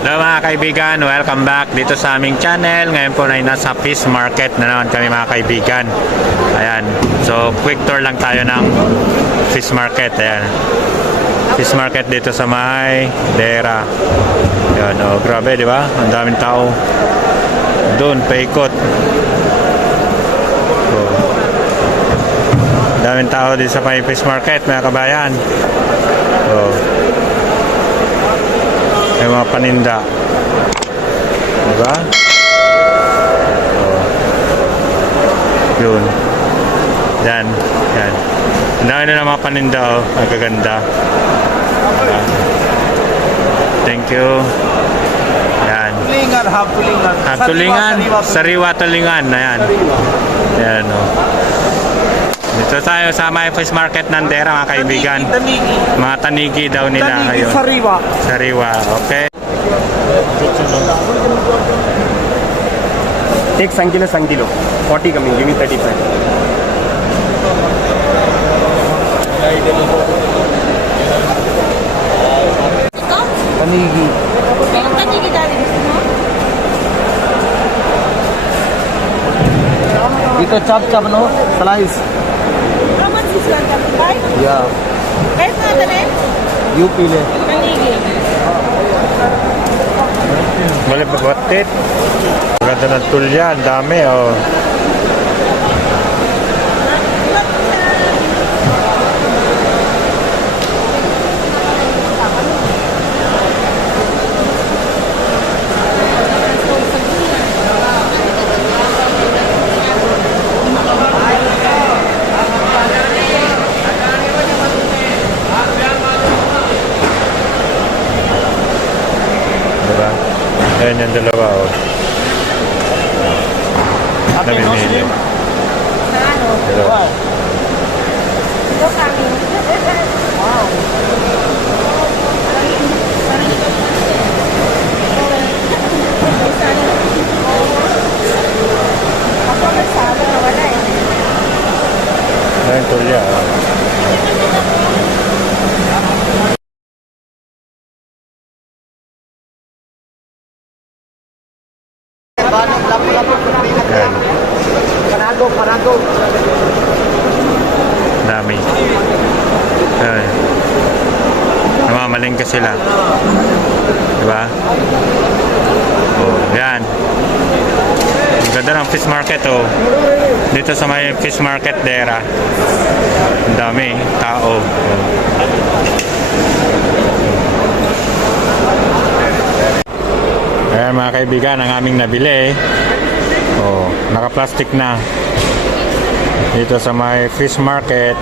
Hello mga kaibigan, welcome back dito sa aming channel. Ngayon po ay nasa fish market na naman kami mga kaibigan. Ayan, so quick tour lang tayo ng fish market. Ayan, fish market dito sa may Dera. Ayan, oh, grabe di ba? Ang daming tao. Doon, paikot. Oh. Daming tao dito sa may fish market mga kabayan. Oh. May mga paninda. Diba? Oh. Yun. Yan. Yan. Ang dami na mga paninda. Oh. Ang gaganda. Thank you. Yan. Tulingan, half tulingan. Half tulingan. Sariwa tulingan. Ayan. Yan. Oh. Dito tayo sa may fish market ng Dera mga kaibigan. Tanigi. Mga tanigi daw nila Tanigi, ngayon. sariwa. Sariwa, okay. Take sangkilo. 40 coming, give me 35. Tanigi. Yung tanigi dali gusto mo? Ito chop no? Slice. How much is one kapitay? Yeah. Kahit nga tanin? UP le. Tanigi. Mali pa batit. Ganda ng tulya, ang dami oh. Diba? Ayan yung dalawa oh. Namimili. Dalawa. Ito kami. Wow. Ako nagsama na wala eh. Ayan tulya oh. Ayan. Panado. Dami. Ayan. Namamalingka sila. Diba? Oh, yan. Ang ganda ng fish market oh. Dito sa may fish market Dera. Ang dami tao. Ayan mga kaibigan, ang aming nabili. Oh, naka-plastic na. Dito sa may fish market.